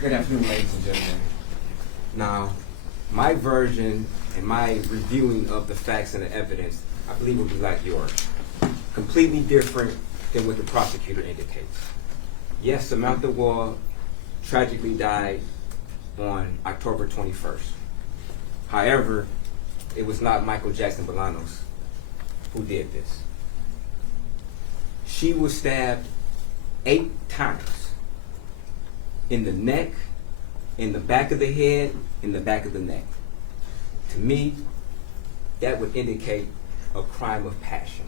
Good afternoon, ladies and gentlemen. Now, my version and my reviewing of the facts and the evidence, I believe will be like yours. Completely different than what the prosecutor indicates. Yes, Samantha Woll tragically died on October 21st. However, it was not Michael Jackson-Bolanos who did this. She was stabbed 8 times in the neck, in the back of the head, in the back of the neck. To me, that would indicate a crime of passion.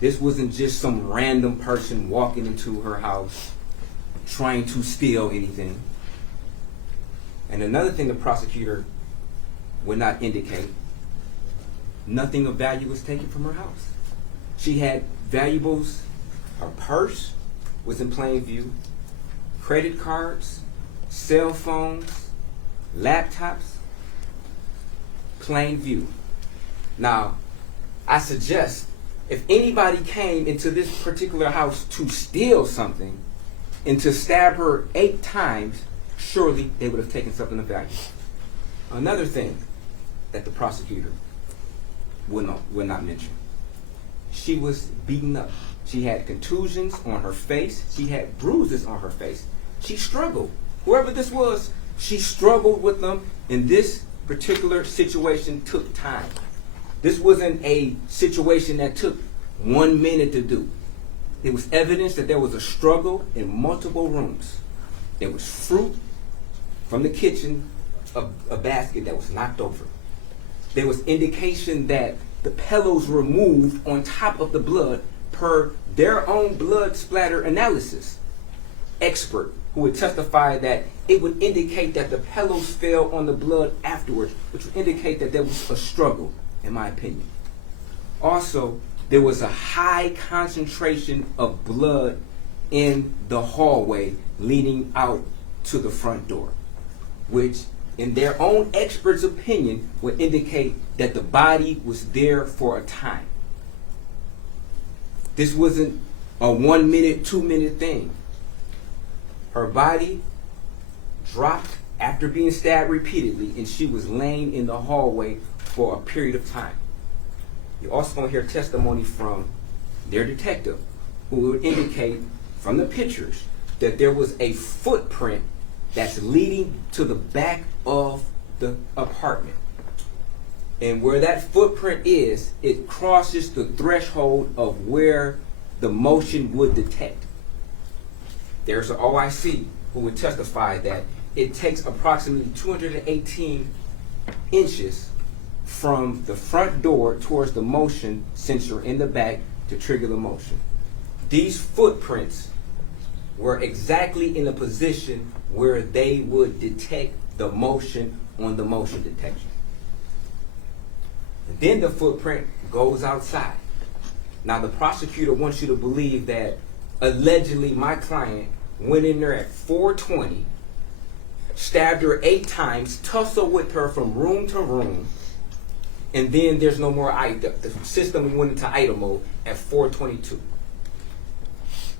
This wasn't just some random person walking into her house trying to steal anything. And another thing the prosecutor would not indicate, nothing of value was taken from her house. She had valuables. Her purse was in plain view, credit cards, cell phones, laptops, plain view. Now, I suggest if anybody came into this particular house to steal something and to stab her 8 times, surely they would have taken something of value. Another thing that the prosecutor would not mention, she was beaten up. She had contusions on her face. She had bruises on her face. She struggled. Whoever this was, she struggled with them, and this particular situation took time. This wasn't a situation that took 1 minute to do. It was evidence that there was a struggle in multiple rooms. There was fruit from the kitchen, a basket that was knocked over. There was indication that the pillows were moved on top of the blood per their own blood splatter analysis expert, who would testify that it would indicate that the pillows fell on the blood afterwards, which would indicate that there was a struggle, in my opinion. Also, there was a high concentration of blood in the hallway leading out to the front door, which in their own expert's opinion would indicate that the body was there for a time. This wasn't a 1 minute, 2 minute thing. Her body dropped after being stabbed repeatedly, and she was laying in the hallway for a period of time. You're also going to hear testimony from their detective, who would indicate from the pictures that there was a footprint that's leading to the back of the apartment. And where that footprint is, it crosses the threshold of where the motion would detect. There's an OIC who would testify that it takes approximately 218 inches from the front door towards the motion sensor in the back to trigger the motion. These footprints were exactly in a position where they would detect the motion on the motion detection. And then the footprint goes outside. Now the prosecutor wants you to believe that allegedly my client went in there at 4:20, stabbed her 8 times, tussled with her from room to room, and then there's no more the system went into idle mode at 4:22.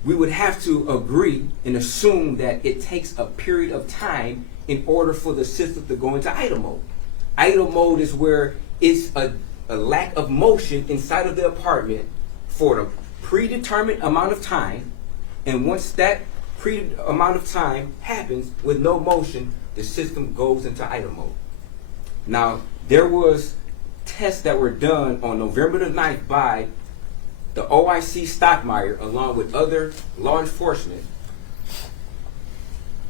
We would have to agree and assume that it takes a period of time in order for the system to go into idle mode. Idle mode is where it's a lack of motion inside of the apartment for the predetermined amount of time, and once that amount of time happens with no motion, the system goes into idle mode. Now, there was tests that were done on November the 9th by the OIC Stockmeyer along with other law enforcement,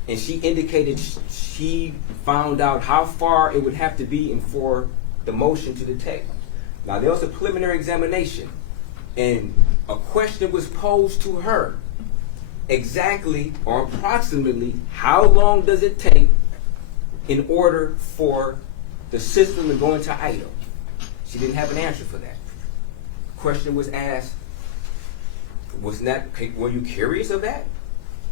and she indicated she found out how far it would have to be for the motion to detect. Now, there was a preliminary examination, and a question was posed to her. Exactly or approximately how long does it take in order for the system to go into idle? She didn't have an answer for that. Question was asked, were you curious of that?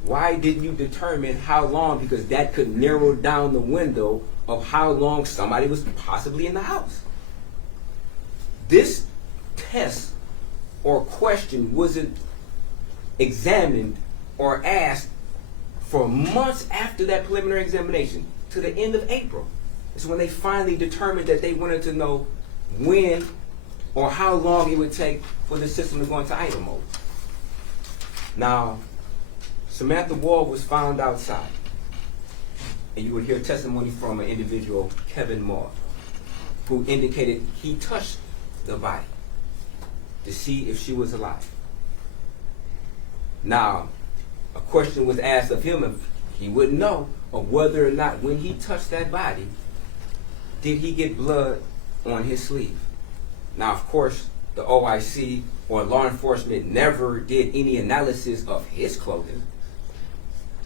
Why didn't you determine how long? Because that could narrow down the window of how long somebody was possibly in the house. This test or question wasn't examined or asked for months after that preliminary examination, to the end of April, is when they finally determined that they wanted to know when or how long it would take for the system to go into idle mode. Now, Samantha Woll was found outside, and you would hear testimony from an individual, Kevin Moore, who indicated he touched the body to see if she was alive. Now, a question was asked of him if he would know of whether or not when he touched that body, did he get blood on his sleeve? Now, of course, the OIC or law enforcement never did any analysis of his clothing.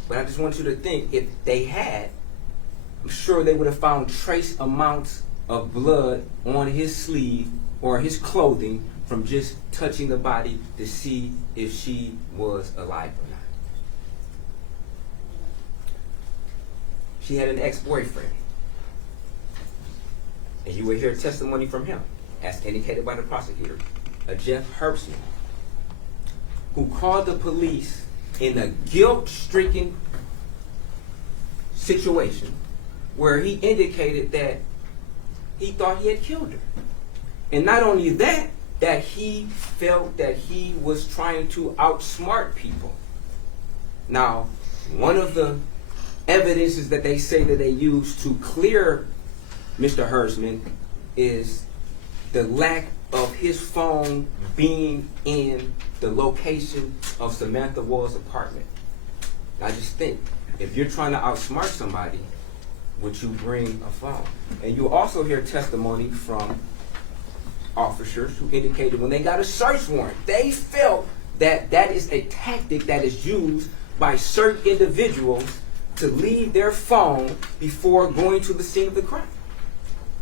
But I just want you to think, if they had, I'm sure they would have found trace amounts of blood on his sleeve or his clothing from just touching the body to see if she was alive or not. She had an ex-boyfriend, and you will hear testimony from him, as indicated by the prosecutor, a Jeff Herbstman, who called the police in a guilt-stricken situation where he indicated that he thought he had killed her. And not only that, that he felt that he was trying to outsmart people. Now, one of the evidences that they say that they used to clear Mr. Herbstman is the lack of his phone being in the location of Samantha Woll's apartment. I just think, if you're trying to outsmart somebody, would you bring a phone? And you also hear testimony from officers who indicated when they got a search warrant, they felt that that is a tactic that is used by certain individuals to leave their phone before going to the scene of the crime.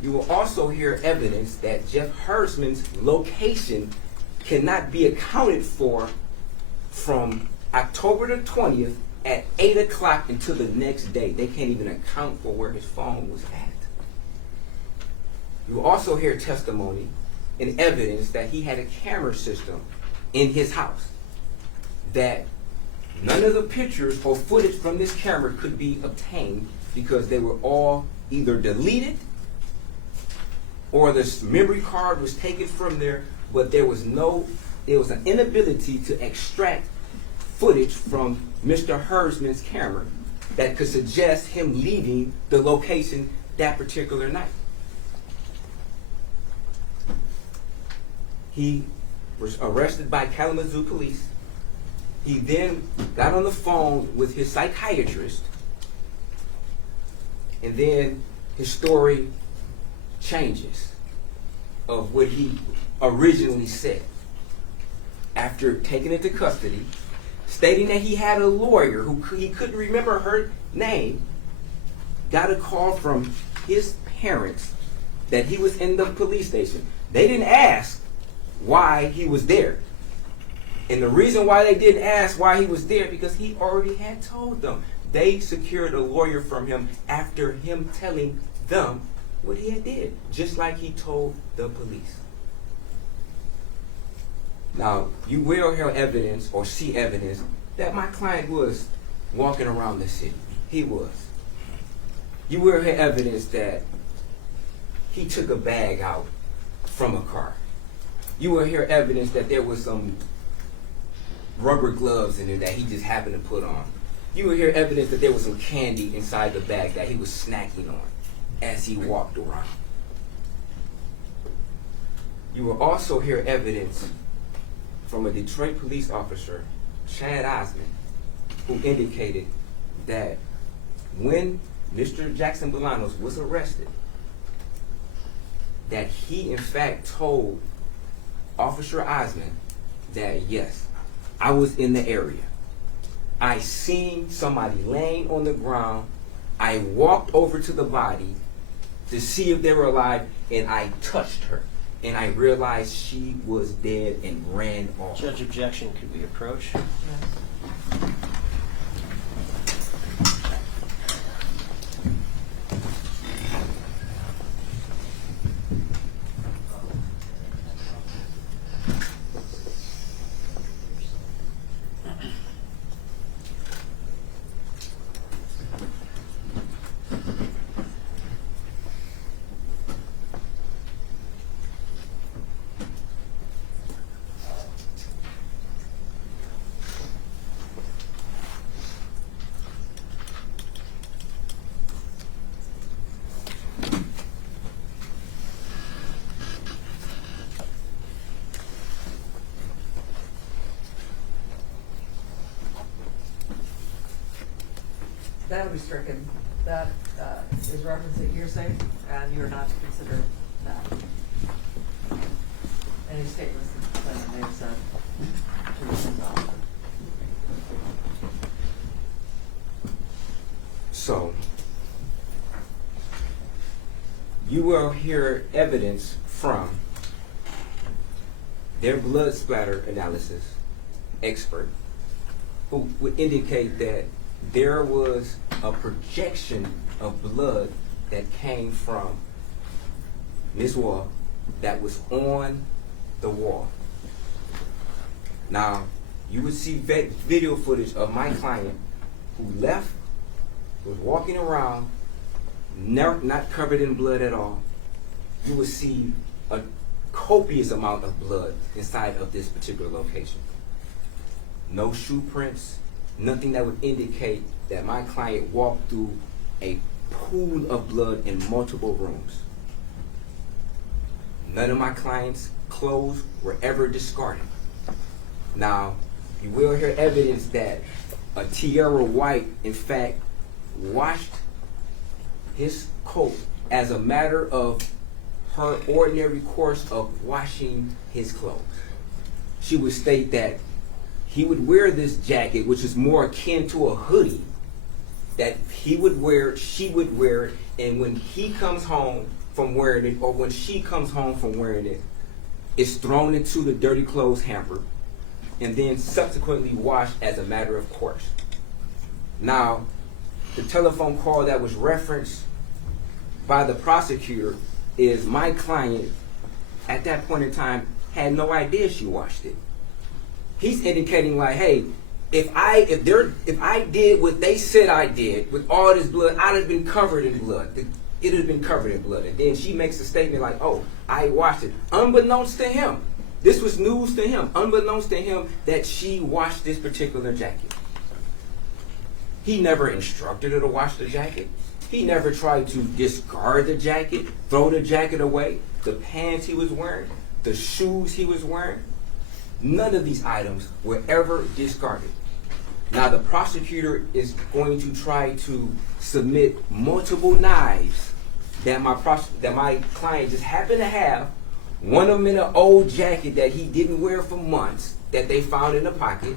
You will also hear evidence that Jeff Herbstman's location cannot be accounted for from October the 20th at 8 o'clock until the next day. They can't even account for where his phone was at. You will also hear testimony and evidence that he had a camera system in his house, that none of the pictures or footage from this camera could be obtained because they were all either deleted or the memory card was taken from there, but there was an inability to extract footage from Mr. Herbstman's camera that could suggest him leaving the location that particular night. He was arrested by Kalamazoo police. He then got on the phone with his psychiatrist, and then his story changes of what he originally said. After taking into custody, stating that he had a lawyer who he couldn't remember her name, got a call from his parents that he was in the police station. They didn't ask why he was there. And the reason why they didn't ask why he was there, because he already had told them. They secured a lawyer from him after him telling them what he had did, just like he told the police. Now, you will hear evidence or see evidence that my client was walking around the city. He was. You will hear evidence that he took a bag out from a car. You will hear evidence that there was some rubber gloves in there that he just happened to put on. You will hear evidence that there was some candy inside the bag that he was snacking on as he walked around. You will also hear evidence from a Detroit police officer, Chad Osmond, who indicated that when Mr. Jackson-Bolanos was arrested, that he in fact told Officer Osmond that, yes, I was in the area. I seen somebody laying on the ground. I walked over to the body to see if they were alive, and I touched her. And I realized she was dead and ran off. Judge, objection. Could we approach? Yes. That'll be stricken. That is referencing hearsay, and you're not to consider that. Any statements the defendant may have said to the police officer. So, you will hear evidence from their blood splatter analysis expert, who would indicate that there was a projection of blood that came from Ms. Woll that was on the wall. Now, you would see video footage of my client who left, was walking around, not covered in blood at all. You would see a copious amount of blood inside of this particular location. No shoe prints, nothing that would indicate that my client walked through a pool of blood in multiple rooms. None of my client's clothes were ever discarded. Now, you will hear evidence that a Tierra White, in fact, washed his coat as a matter of her ordinary course of washing his clothes. She would state that he would wear this jacket, which is more akin to a hoodie, that he would wear, she would wear it, and when he comes home from wearing it, or when she comes home from wearing it, it's thrown into the dirty clothes hamper and then subsequently washed as a matter of course. Now, the telephone call that was referenced by the prosecutor is my client at that point in time had no idea she washed it. He's indicating like, hey, if I did what they said I did with all this blood, I'd have been covered in blood. It had been covered in blood. And then she makes a statement like, oh, I washed it. Unbeknownst to him, this was news to him, unbeknownst to him that she washed this particular jacket. He never instructed her to wash the jacket. He never tried to discard the jacket, throw the jacket away, the pants he was wearing, the shoes he was wearing. None of these items were ever discarded. Now the prosecutor is going to try to submit multiple knives that my client just happened to have. One of them in an old jacket that he didn't wear for months that they found in a pocket.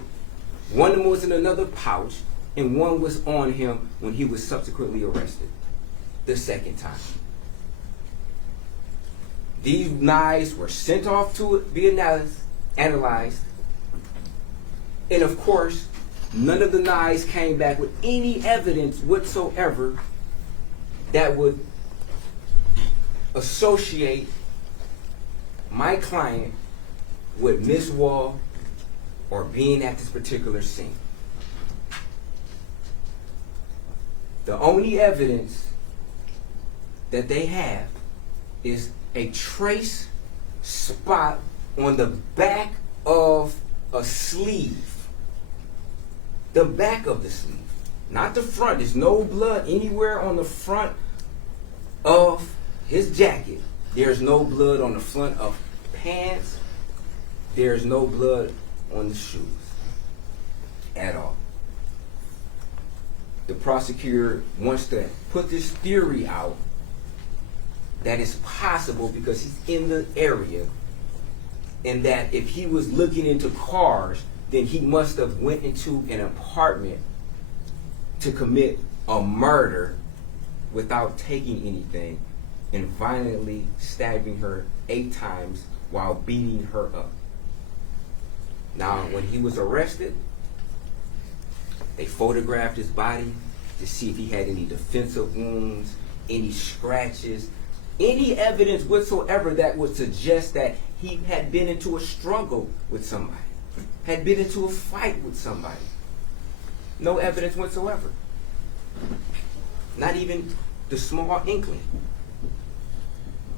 One of them was in another pouch, and one was on him when he was subsequently arrested the second time. These knives were sent off to be analyzed, and of course, none of the knives came back with any evidence whatsoever that would associate my client with Ms. Woll or being at this particular scene. The only evidence that they have is a trace spot on the back of a sleeve. The back of the sleeve, not the front. There's no blood anywhere on the front of his jacket. There's no blood on the front of pants. There's no blood on the shoes at all. The prosecutor wants to put this theory out that it's possible because he's in the area, and that if he was looking into cars, then he must have went into an apartment to commit a murder without taking anything and violently stabbing her 8 times while beating her up. Now, when he was arrested, they photographed his body to see if he had any defensive wounds, any scratches, any evidence whatsoever that would suggest that he had been into a struggle with somebody, had been into a fight with somebody. No evidence whatsoever. Not even the small inkling.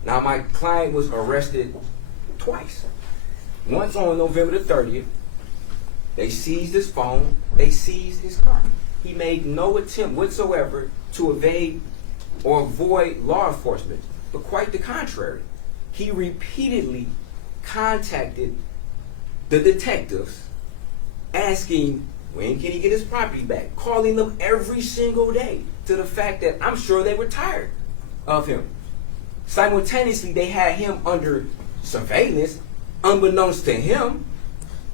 Now, my client was arrested twice. Once on November the 30th, they seized his phone, they seized his car. He made no attempt whatsoever to evade or avoid law enforcement, but quite the contrary. He repeatedly contacted the detectives asking When can he get his property back? Calling them every single day, to the fact that I'm sure they were tired of him. Simultaneously, they had him under surveillance. Unbeknownst to him,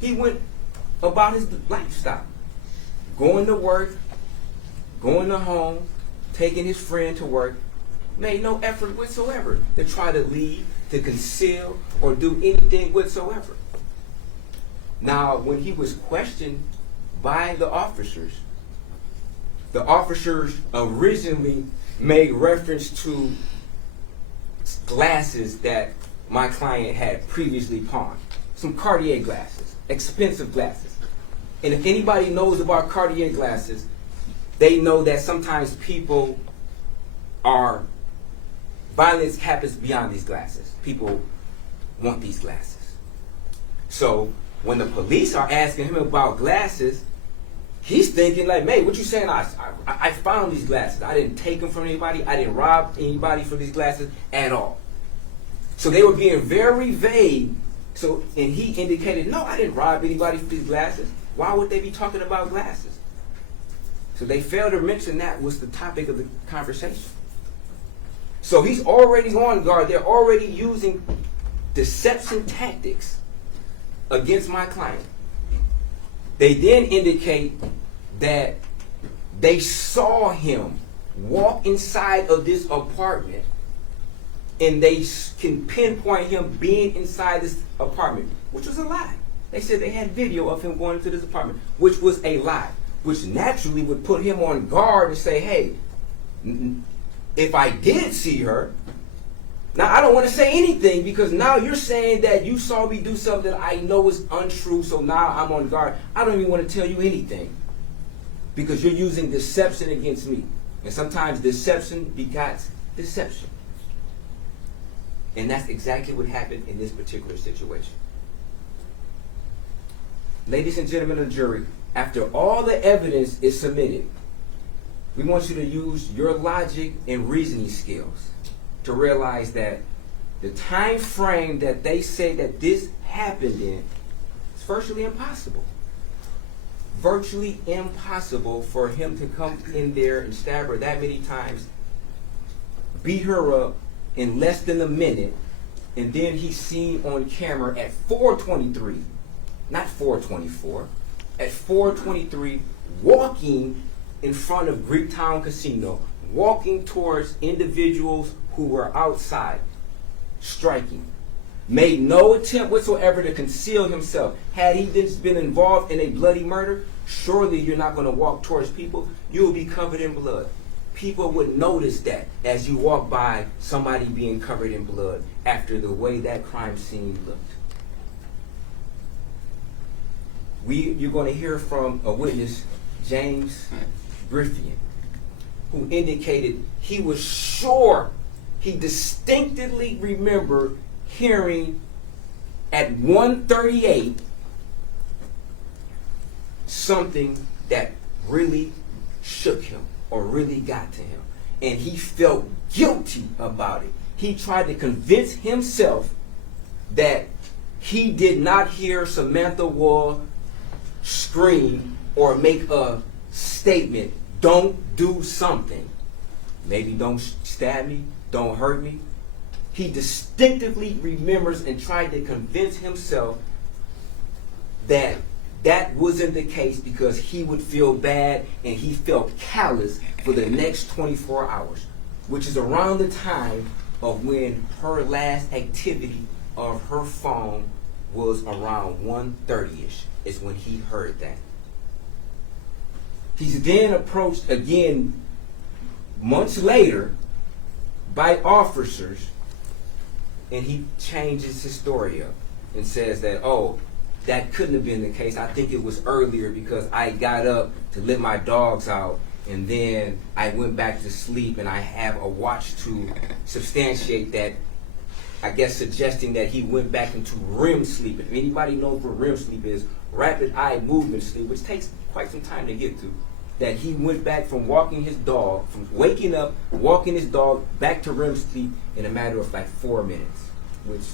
he went about his lifestyle. Going to work, going to home, taking his friend to work. Made no effort whatsoever to try to leave, to conceal, or do anything whatsoever. Now, when he was questioned by the officers originally made reference to glasses that my client had previously pawned. Some Cartier glasses, expensive glasses. And if anybody knows about Cartier glasses, they know that sometimes people are, violence happens beyond these glasses. People want these glasses. So when the police are asking him about glasses, he's thinking like, "Mate, what you saying? I found these glasses. I didn't take them from anybody. I didn't rob anybody for these glasses at all." So they were being very vague. So, and he indicated, "No, I didn't rob anybody for these glasses. Why would they be talking about glasses?" So they failed to mention that was the topic of the conversation. So he's already on guard. They're already using deception tactics against my client. They then indicate that they saw him walk inside of this apartment, and they can pinpoint him being inside this apartment, which was a lie. They said they had video of him going into this apartment, which was a lie, which naturally would put him on guard and say, "Hey, if I did see her, now I don't want to say anything because now you're saying that you saw me do something that I know is untrue, so now I'm on guard. I don't even want to tell you anything because you're using deception against me." And sometimes deception begots deception. And that's exactly what happened in this particular situation. Ladies and gentlemen of the jury, after all the evidence is submitted, we want you to use your logic and reasoning skills to realize that the time frame that they say that this happened in is virtually impossible. Virtually impossible for him to come in there and stab her that many times, beat her up in less than a minute, and then he's seen on camera at 4:23, not 4:24, at 4:23 walking in front of Greektown Casino, walking towards individuals who were outside, striking. Made no attempt whatsoever to conceal himself. Had he been involved in a bloody murder, surely you're not going to walk towards people. You will be covered in blood. People would notice that as you walk by somebody being covered in blood after the way that crime scene looked. You're going to hear from a witness, James Griffian, who indicated he was sure, he distinctively remembered hearing at 1:38 something that really shook him or really got to him. And he felt guilty about it. He tried to convince himself that he did not hear Samantha Woll scream or make a statement, "Don't do something. Maybe don't stab me, don't hurt me." He distinctively remembers and tried to convince himself that that wasn't the case because he would feel bad and he felt callous for the next 24 hours, which is around the time of when her last activity of her phone was around 1:30ish, is when he heard that. He's then approached again months later by officers, and he changes his story up and says that, "Oh, that couldn't have been the case. I think it was earlier because I got up to let my dogs out and then I went back to sleep and I have a watch to substantiate that," I guess suggesting that he went back into REM sleep. If anybody knows what REM sleep is, rapid eye movement sleep, which takes quite some time to get to, that he went back from walking his dog, from waking up, walking his dog, back to REM sleep in a matter of like 4 minutes, which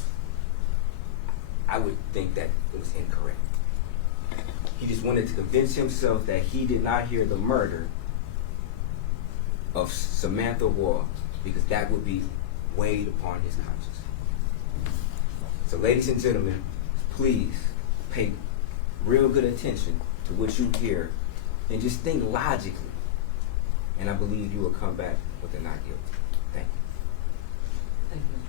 I would think that it was incorrect. He just wanted to convince himself that he did not hear the murder of Samantha Woll, because that would be weighed upon his conscience. So ladies and gentlemen, please pay real good attention to what you hear and just think logically. And I believe you will come back with a not guilty. Thank you. Thank you, Mr.